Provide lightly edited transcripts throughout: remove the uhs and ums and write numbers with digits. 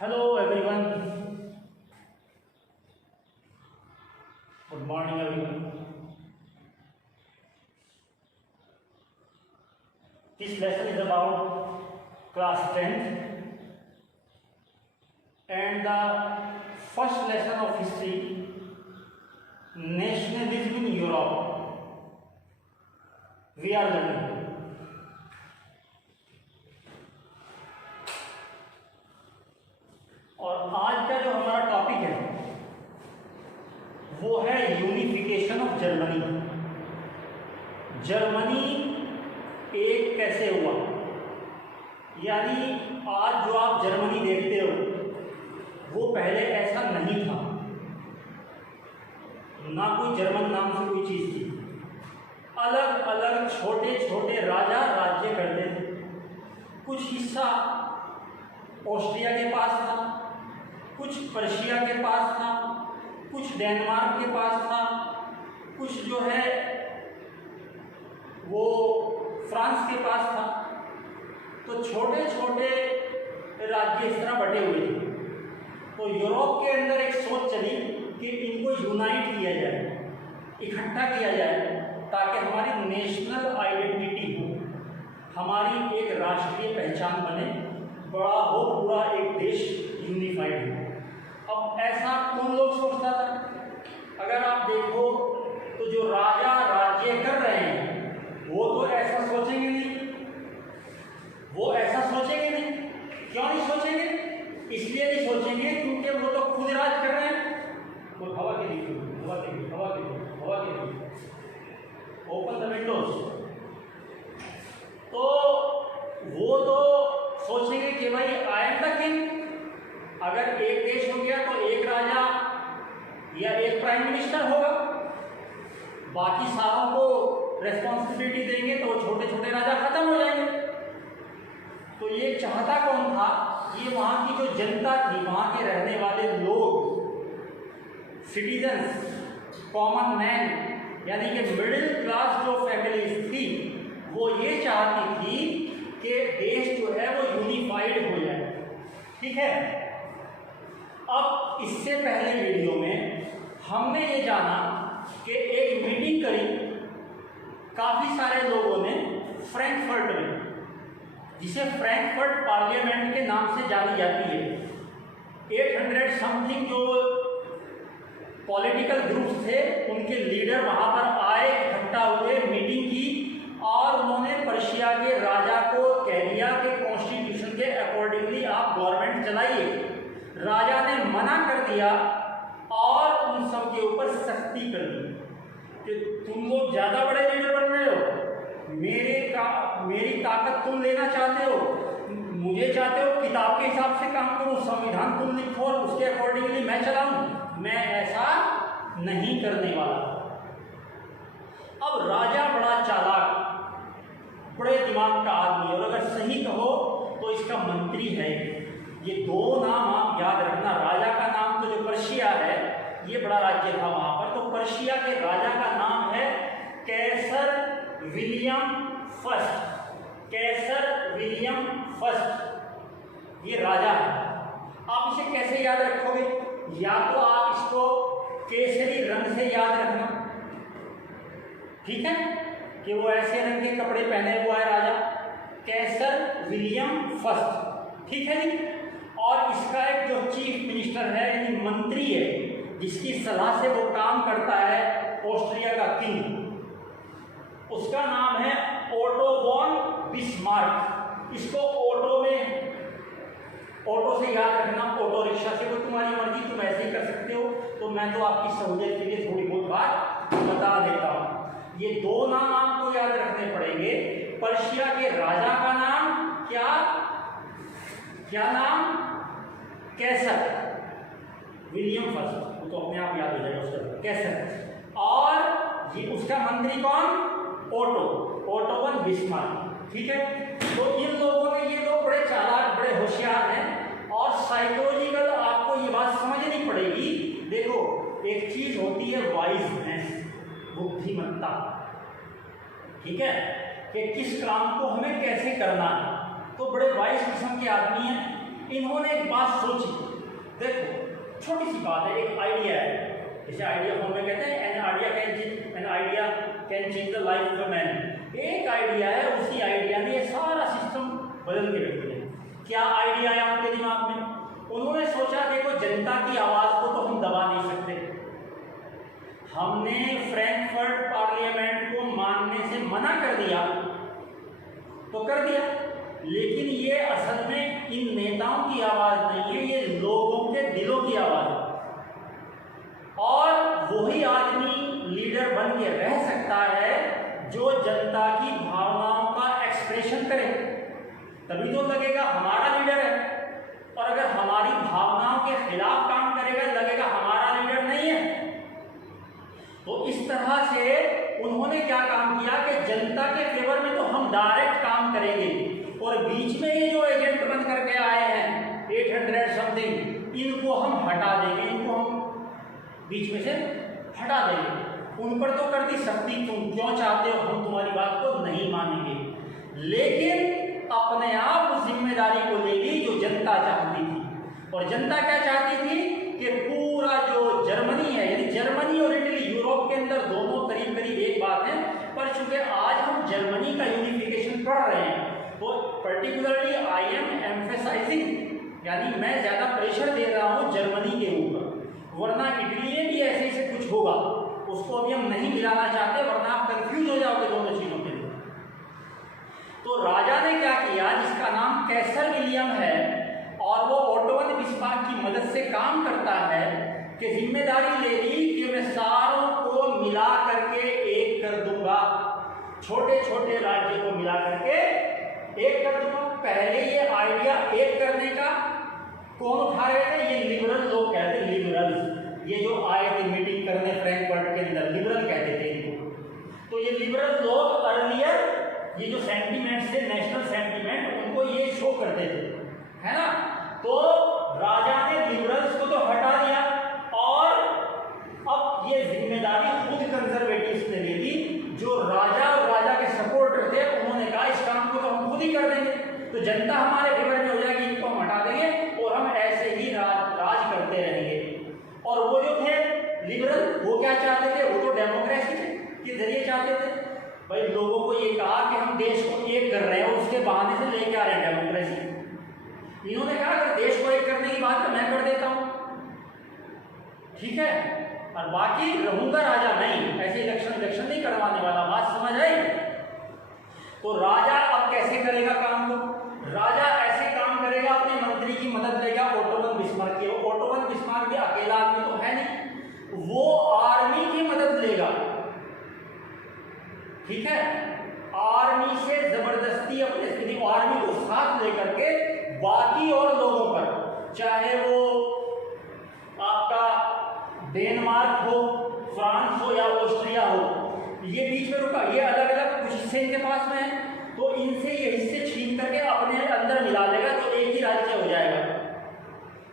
Hello everyone. Good morning everyone. This lesson is about class 10th and the first lesson of history, nationalism in Europe. We are learning. और आज का जो हमारा topic है वो है यूनिफिकेशन ऑफ जर्मनी। जर्मनी एक कैसे हुआ, यानी आज जो आप जर्मनी देखते हो वो पहले ऐसा नहीं था, ना कोई जर्मन नाम से कोई चीज़ थी। अलग अलग छोटे छोटे राजा राज्य करते थे। कुछ हिस्सा ऑस्ट्रिया के पास था, कुछ पर्शिया के पास था, कुछ डेनमार्क के पास था, कुछ जो है वो फ्रांस के पास था। तो छोटे छोटे राज्य इस तरह बटे हुए थे। तो यूरोप के अंदर एक सोच चली कि इनको यूनाइट किया जाए, इकट्ठा किया जाए, ताकि हमारी नेशनल आइडेंटिटी हो, हमारी एक राष्ट्रीय पहचान बने, बड़ा हो, पूरा एक देश यूनिफाइड हो। अब ऐसा कौन लोग सोचता था? अगर आप देखो तो जो राजा राज्य कर रहे हैं वो तो ऐसा सोचेंगे नहीं, वो ऐसा सोचेंगे नहीं। क्यों नहीं सोचेंगे? इसलिए नहीं सोचेंगे क्योंकि वो तो खुद राज कर रहे हैं। वो हवा के लिए, हवा के लिए, हवा के लिए, हवा के लिए, ओपन द विंडोज। तो वो तो सोचेंगे कि भाई आई एम द किंग। अगर एक देश हो गया तो एक राजा या एक प्राइम मिनिस्टर होगा, बाकी सारों को रेस्पॉन्सिबिलिटी देंगे तो छोटे छोटे राजा खत्म हो जाएंगे। तो ये चाहता कौन था? ये वहाँ की जो जनता थी, वहाँ के रहने वाले लोग, सिटीजन्स, कॉमन मैन, यानी कि मिडिल क्लास जो फैमिलीज थी, वो ये चाहती थी कि देश जो है वो यूनिफाइड हो जाए। ठीक है। अब इससे पहले वीडियो में हमने ये जाना कि एक मीटिंग करी काफ़ी सारे लोगों ने फ्रैंकफर्ट में, जिसे फ्रैंकफर्ट पार्लियामेंट के नाम से जानी जाती है। 800 समथिंग जो पॉलिटिकल ग्रुप्स थे उनके लीडर वहाँ पर आए, इकट्ठा हुए, मीटिंग की और उन्होंने पर्शिया के राजा को कह दिया कि कॉन्स्टिट्यूशन के अकॉर्डिंगली आप गवर्नमेंट चलाइए। राजा ने मना कर दिया और उन सब के ऊपर सख्ती कर दी कि तुम लोग ज़्यादा बड़े लीडर बन रहे हो, मेरी ताकत तुम लेना चाहते हो, मुझे चाहते हो किताब के हिसाब से काम करो, संविधान तुम लिखो और उसके अकॉर्डिंगली मैं चलाऊं। मैं ऐसा नहीं करने वाला। अब राजा बड़ा चालाक, बड़े दिमाग का आदमी, और अगर सही कहो तो इसका मंत्री है। ये दो नाम आप याद रखना। राजा का नाम तो जो पर्शिया है, ये बड़ा राज्य था वहाँ पर, तो पर्शिया के राजा का नाम है कैसर विलियम फर्स्ट। कैसर विलियम फर्स्ट ये राजा है। आप इसे कैसे याद रखोगे? या तो आप इसको केसरी रंग से याद रखना, ठीक है, कि वो ऐसे रंग के कपड़े पहने हुआ है राजा, कैसर विलियम फर्स्ट, ठीक है जी। और इसका एक जो चीफ मिनिस्टर है, यानी मंत्री है, जिसकी सलाह से वो काम करता है, ऑस्ट्रिया का किंग, उसका नाम है ओटो वॉन बिस्मार्क। इसको ऑटो में, ऑटो से याद रखना, ऑटो रिक्शा से, वो तुम्हारी मर्जी, तुम ऐसे ही कर सकते हो। तो मैं तो आपकी सहूलियत के लिए थोड़ी बहुत बात बता देता हूँ। ये दो नाम आपको याद रखने पड़ेंगे। पर्शिया के राजा का नाम क्या नाम? कैसर विलियम फर्स्ट, वो तो अपने आप याद हो जाएगा उसका, कैसर। और ये उसका मंत्री कौन? ओटो वन बिस्मार्क, ठीक है। तो इन लोगों ने, ये लोग बड़े चालाक, बड़े होशियार हैं, और साइकोलॉजिकल आपको ये बात समझनी पड़ेगी। देखो, एक चीज होती है वाइजनेस, बुद्धिमत्ता, ठीक है, कि किस काम को हमें कैसे करना है। तो बड़े वाइज किस्म के आदमी हैं। इन्होंने एक बात सोची, देखो छोटी सी बात है, एक आइडिया है, इसे आइडिया फॉर्म में कहते हैं an idea can change the life of a man. एक आइडिया है, उसी आइडिया ने ये सारा सिस्टम बदल के रख दिया। क्या आइडिया है आपके दिमाग में? उन्होंने सोचा देखो जनता की आवाज को तो हम दबा नहीं सकते, हमने फ्रैंकफर्ट पार्लियामेंट को मानने से मना कर दिया तो कर दिया, लेकिन ये असल में इन नेताओं की आवाज नहीं है, ये लोगों के दिलों की आवाज है। और वही आदमी लीडर बन के रह सकता है जो जनता की भावनाओं का एक्सप्रेशन करे, तभी तो लगेगा हमारा लीडर है। और अगर हमारी भावनाओं के खिलाफ काम करेगा, लगेगा हमारा लीडर नहीं है। तो इस तरह से उन्होंने क्या काम किया कि जनता के फेवर में तो हम डायरेक्ट काम करेंगे, और बीच में ये जो एजेंट बन करके आए हैं 800 समथिंग, इनको हम हटा देंगे, इनको हम बीच में से हटा देंगे। उन पर तो कर दी सख्ती, तुम क्यों चाहते हो, हम तुम्हारी बात को नहीं मानेंगे, लेकिन अपने आप उस जिम्मेदारी को ले ली जो जनता चाहती थी। और जनता क्या चाहती थी कि पूरा जो जर्मनी है, यानी जर्मनी और इटली यूरोप के अंदर दोनों करीब करीब एक बात है, पर चूंकि आज हम जर्मनी का यूनिफिकेशन पढ़ रहे हैं तो पर्टिकुलरली आई एम एम्फेसाइजिंग, यानी मैं ज़्यादा प्रेशर दे रहा हूँ जर्मनी के ऊपर, वरना इटली में भी ऐसे से कुछ होगा, उसको अभी हम नहीं मिलाना चाहते, वरना आप कंफ्यूज हो जाओगे दोनों चीज़ों के लिए। तो राजा ने क्या किया, जिसका नाम कैसर विलियम है और वो ओटोवन बिस्मार्क की मदद से काम करता है, कि जिम्मेदारी ले ली कि मैं सारों को मिला करके एक कर दूंगा, छोटे छोटे राज्य को मिला करके एक कर दूंगा। पहले ये आइडिया एक करने का कौन उठा रहे थे? ये लिबरल लोग कहते हैं, लिबरल, ये जो आए थे मीटिंग करने फ्रैंकफर्ट के अंदर, लिबरल कहते थे इनको। तो ये लिबरल लोग अर्लियर ये जो सेंटीमेंट्स थे, नेशनल सेंटीमेंट, उनको ये शो करते थे, है ना। तो राजा ने लिबरल्स को तो हटा दिया और अब ये जिम्मेदारी खुद कंजर्वेटिव्स ने ले ली। जो राजा और राजा के सपोर्टर थे उन्होंने कहा इस काम को तो हम खुद ही कर देंगे, तो जनता हमारे फेवर में हो जाएगी, इनको हम हटा देंगे और हम ऐसे ही राज करते रहेंगे। और वो जो थे लिबरल, वो क्या चाहते थे? वो तो डेमोक्रेसी के जरिए चाहते थे। भाई लोगों को ये कहा कि हम देश को एक कर रहे हैं, उसके बहाने से लेके आ रहे हैं डेमोक्रेसी। इन्होंने कहा कि देश को एक करने की बात तो मैं कर देता हूं, ठीक है, और बाकी रहूंगा राजा नहीं, ऐसे इलेक्शन नहीं करवाने वाला। बात समझ आई? तो राजा अब कैसे करेगा काम को? राजा ऐसे काम करेगा, अपने मंत्री की मदद लेगा, ओटोवन बिस्मार्क की। ओटोवन बिस्मार्क भी अकेला आदमी तो है नहीं, वो आर्मी की मदद लेगा, ठीक है, आर्मी से जबरदस्ती अपने आर्मी को साथ लेकर के बाकी और लोगों पर, चाहे वो आपका डेनमार्क हो, फ्रांस हो या ऑस्ट्रिया हो, ये बीच में रुका, ये अलग अलग कुछ हिस्से इनके पास में है, तो इनसे ये हिस्से छीन करके अपने अंदर मिला लेगा, तो एक ही राज्य हो जाएगा।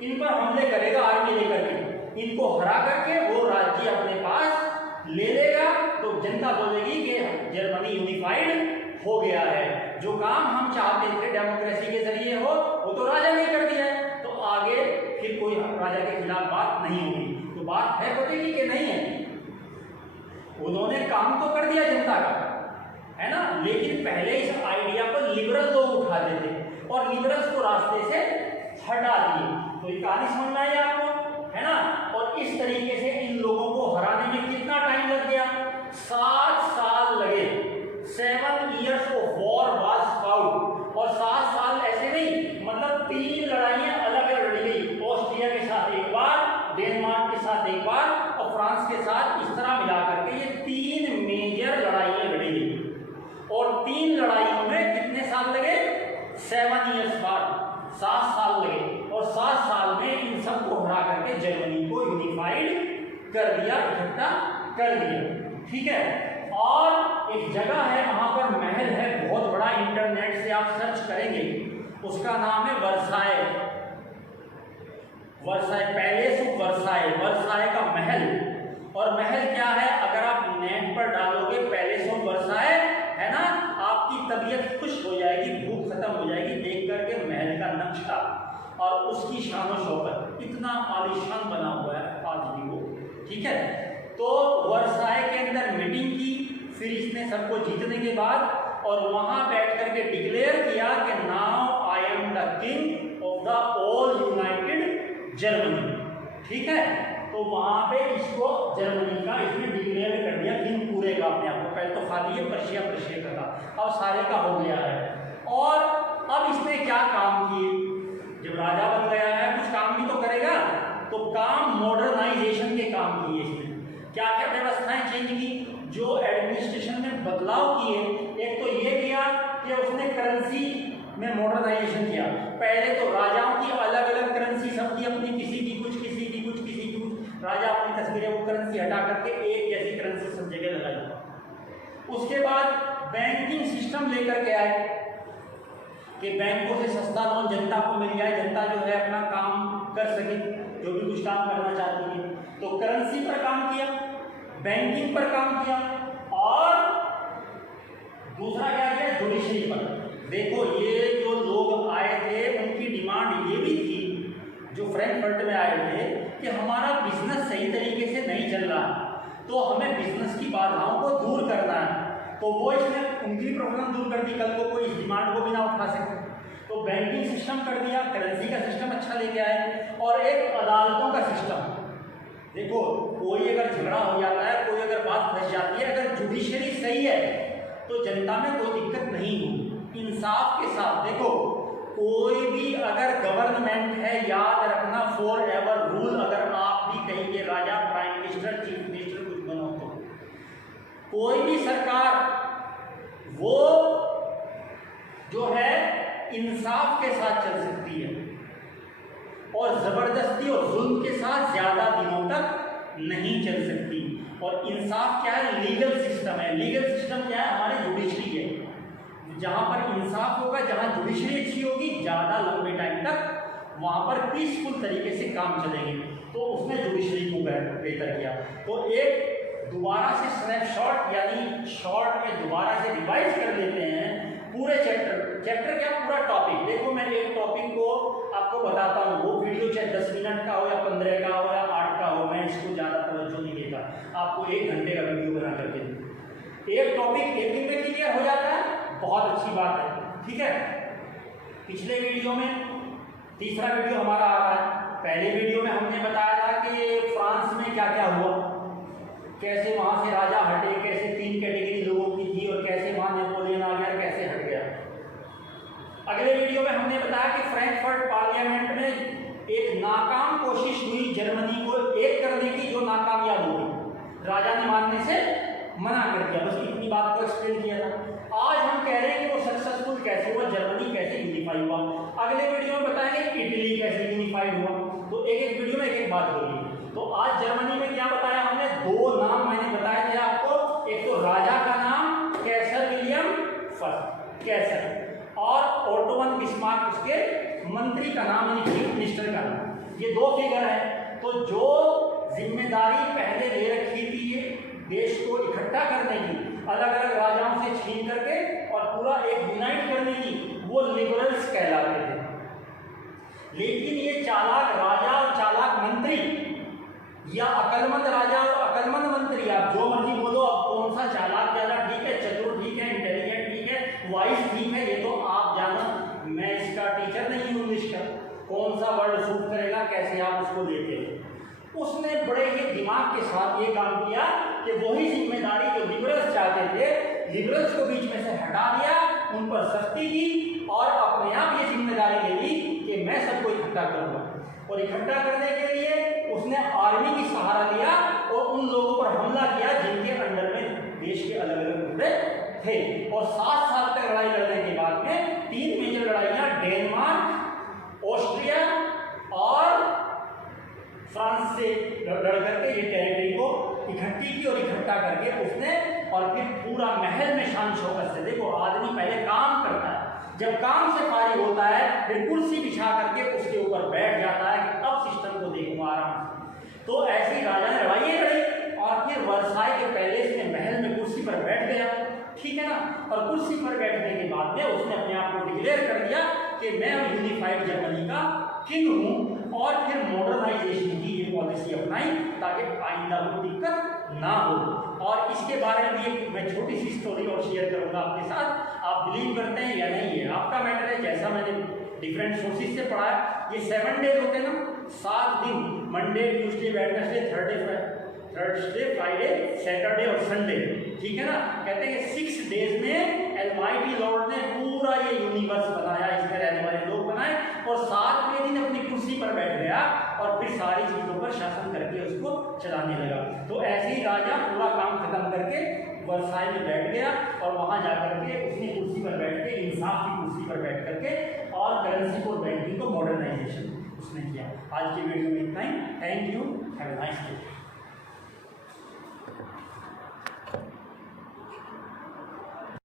इन पर हमले करेगा आर्मी लेकर के, इनको हरा करके वो राज्य अपने पास ले लेगा, तो जनता बोलेगी कि जर्मनी यूनिफाइड हो गया है। जो काम हम चाहते थे डेमोक्रेसी के जरिए हो, वो तो राजा ने कर दिया है, तो आगे फिर कोई राजा के खिलाफ बात नहीं होगी। तो बात है पतेगी कि नहीं है? उन्होंने काम तो कर दिया जनता का, है ना, लेकिन पहले इस आइडिया को लिबरल लोग उठाते थे और लिबरल्स को रास्ते से हटा दिए। तो ये कहानी समझ में आई आपको, है ना। और इस तरीके से इन लोगों को हराने में कितना टाइम लग गया? 7 साल लगे। 7 years of war was fought. और 7 साल ऐसे नहीं, मतलब 3 लड़ाइयां अलग अलग लड़ी गई, ऑस्ट्रिया के साथ एक बार, डेनमार्क के साथ एक बार और फ्रांस के साथ, इस तरह मिला करके ये 3 मेजर लड़ाइयां लड़ी गई। और 3 लड़ाइयों में कितने साल लगे? 7 years बाद 7 साल लगे। और 7 साल में इन सबको हरा करके जर्मनी को यूनिफाइड कर दिया, इकट्ठा कर दिया, ठीक है। और एक जगह है वहां पर महल है बहुत बड़ा, इंटरनेट से आप सर्च करेंगे, उसका नाम है Versailles, Versailles palace of Versailles, Versailles का महल। और महल क्या है? अगर आप नेट पर डालोगे पैलेस ऑफ वर्साय, है ना, आपकी तबीयत खुश हो जाएगी, भूख खत्म हो जाएगी देख करके महल का नक्शा। और उसकी शान शौकत इतना आलीशान बना हुआ है आज भी वो, ठीक है। तो वर्साय के अंदर मीटिंग की, फिर इसने सबको जीतने के बाद और वहां बैठ करके डिक्लेयर किया कि now I am the king of the all United Germany, ठीक है। तो वहां पे इसको जर्मनी का इसने डिक्लेयर कर दिया किंग पूरे का अपने आप को। पहले तो खाली ये पर्शिया का था, अब सारे का हो गया है। और अब इसने क्या काम किए, जब राजा बन गया है कुछ काम भी तो करेगा, तो काम मॉडर्नाइजेशन के काम किए इसने। क्या क्या व्यवस्थाएं चेंज की, जो एडमिनिस्ट्रेशन में बदलाव किए, एक तो ये किया कि उसने करेंसी में मॉडर्नाइजेशन किया। पहले तो राजाओं की अलग अलग करेंसी सबकी अपनी, किसी की कुछ, किसी की कुछ, किसी की कुछ, राजा अपनी तस्वीरें वो करेंसी हटा करके एक जैसी करेंसी सब जगह लगाई। उसके बाद बैंकिंग सिस्टम लेकर के आए कि बैंकों से सस्ता लोन जनता को मिल जाए, जनता जो है अपना काम कर सके, जो भी कुछ काम करना चाहती है। तो करेंसी पर काम किया, बैंकिंग पर काम किया, और दूसरा क्या किया, जुडिशरी पर। देखो ये जो लोग आए थे उनकी डिमांड ये भी थी, जो फ्रैंकफर्ट में आए थे, कि हमारा बिजनेस सही तरीके से नहीं चल रहा, तो हमें बिजनेस की बाधाओं को दूर करना है। तो वो इसने उनकी प्रॉब्लम दूर कर दी, कल को कोई इस डिमांड को भी ना उठा सके। तो बैंकिंग सिस्टम कर दिया, करेंसी का सिस्टम अच्छा लेके आए, और एक अदालतों का सिस्टम। देखो कोई अगर झगड़ा हो जाता है, कोई अगर बात फंस जाती है, अगर जुडिशरी सही है तो जनता में कोई दिक्कत नहीं होगी, इंसाफ के साथ। देखो कोई भी अगर गवर्नमेंट है, याद रखना फॉर एवर रूल, अगर आप भी कहेंगे राजा, प्राइम मिनिस्टर, चीफ मिनिस्टर कुछ बनो, तो कोई भी सरकार वो जो है इंसाफ के साथ चल सकती है, और जबरदस्ती और जुल्म के साथ ज्यादा दिनों तक नहीं चल सकती। और इंसाफ क्या है, लीगल सिस्टम है। लीगल सिस्टम क्या है, हमारी जुडिशरी है। जहां पर इंसाफ होगा, जहां जुडिशरी अच्छी होगी, ज्यादा लंबे टाइम तक वहां पर पीसफुल तरीके से काम चलेंगे। तो उसने जुडिशरी को बेहतर किया। तो एक दोबारा से स्नैपशॉट यानी शॉर्ट में दोबारा से रिवाइज कर लेते हैं पूरे चैप्टर क्या, पूरा टॉपिक। देखो मैं एक टॉपिक को आपको बताता हूँ, वो वीडियो चाहे 10 मिनट का हो या 15 का हो या 8 का हो, मैं इसको ज़्यादा तवज्जो नहीं देता, आपको 1 घंटे का वीडियो बना करके एक टॉपिक एक दिन में क्लियर हो जाता है, बहुत अच्छी बात है, ठीक है। पिछले वीडियो में तीसरा वीडियो हमारा आ रहा है। पहले वीडियो में हमने बताया था कि फ्रांस में क्या क्या हुआ, कैसे वहां से राजा हटे, कैसे 3 कैटेगरी लोगों की थी, और कैसे वहां नेपोलियन आ गया, कैसे हट गया। अगले वीडियो में हमने बताया कि फ्रैंकफर्ट पार्लियामेंट में एक नाकाम कोशिश हुई जर्मनी को एक करने की, जो नाकामयाब हो गई, राजा ने मानने से मना कर दिया। बस इतनी बात को एक्सप्लेन किया था। आज हम कह रहे हैं कि वो सक्सेसफुल कैसे हुआ, जर्मनी कैसे यूनिफाई हुआ। अगले वीडियो में बताएंगे इटली कैसे यूनिफाइड हुआ। तो एक एक वीडियो में एक एक बात होगी। तो आज जर्मनी में क्या बताया हमने, 2 नाम मैंने बताए थे आपको। एक तो राजा का नाम कैसर विलियम फर्स्ट कैसर, और ओटो वन बिस्मार्क उसके मंत्री का नाम यानी चीफ मिनिस्टर का नाम। ये 2 फिगर है। तो जो जिम्मेदारी पहले ले रखी थी ये देश को इकट्ठा करने की, अलग अलग राजाओं से छीन करके और पूरा एक यूनाइट करने की, वो लिबरल्स कहलाते थे। लेकिन ये चालाक राजा और चालाक मंत्री, या अकलमंद राजा और अकलमंद मंत्री, आप जो मर्जी बोलो, अब कौन सा चालाक ज्यादा ठीक है, चतुर ठीक है, इंटेलिजेंट ठीक है, वाइज ठीक है, ये तो आप जानो। मैं इसका टीचर नहीं हूँ इंग्लिश का, कौन सा वर्ड सूट करेगा, कैसे आप उसको लेते हो। उसने बड़े ही दिमाग के साथ ये काम किया कि वही जिम्मेदारी जो लिबरल्स चाहते थे, लिबरल्स को बीच में से हटा दिया, उन पर सख्ती की, और अपने आप ये जिम्मेदारी ले ली कि मैं सबको इकट्ठा करूंगा। और इकट्ठा करने के लिए उसने आर्मी की सहारा लिया और उन लोगों पर हमला किया जिनके अंडर में देश के अलग अलग टुकड़े थे। और 7 साल तक लड़ाई लड़ने के बाद में 3 मेजर लड़ाइयां डेनमार्क, ऑस्ट्रिया और फ्रांस से लड़ करके ये टेरिटरी को इकट्ठी की, और इकट्ठा करके उसने, और फिर पूरा महल में शान शौकत से। देखो आदमी पहले काम करता है, जब काम से फारिग होता है फिर कुर्सी बिछा करके उसके ऊपर बैठ जाता है कि अब सिस्टम को देखूंगा आराम से। तो ऐसी राजा ने लड़ाई लड़ी, और फिर वर्साय के पैलेस में महल में कुर्सी पर बैठ गया, ठीक है ना। और कुर्सी पर बैठने के बाद में उसने अपने आप को डिक्लेयर कर दिया कि मैं यूनिफाइड जर्मनी का किंग हूँ, और फिर मॉडर्नाइजेशन की ये पॉलिसी अपनाई ताकि आइंदा को दिक्कत ना हो। और इसके बारे में एक मैं छोटी सी स्टोरी और शेयर करूँगा आपके साथ। आप बिलीव करते हैं या नहीं है आपका मैटर है, जैसा मैंने डिफरेंट सोर्सेज से पढ़ा है। ये 7 डेज होते हैं ना, 7 दिन, Monday Tuesday Wednesday Thursday Friday Saturday और संडे, ठीक है ना। कहते हैं 6 डेज में अलमाइटी लॉर्ड ने पूरा ये यूनिवर्स बनाया, इसमें रहने वाले लोग बनाए, और 7वें दिन अपनी कुर्सी पर बैठ गया और फिर सारी चीजों पर शासन करके उसको चलाने लगा। तो ऐसे ही राजा पूरा काम खत्म करके वर्साई में बैठ गया और वहां जाकर के उसने कुर्सी पर बैठ के, इंसाफ की कुर्सी पर बैठ करके, और करेंसी और बैंकिंग को मॉडर्नाइजेशन उसने किया। आज की वीडियो में इतना ही। Thank you, have a nice day.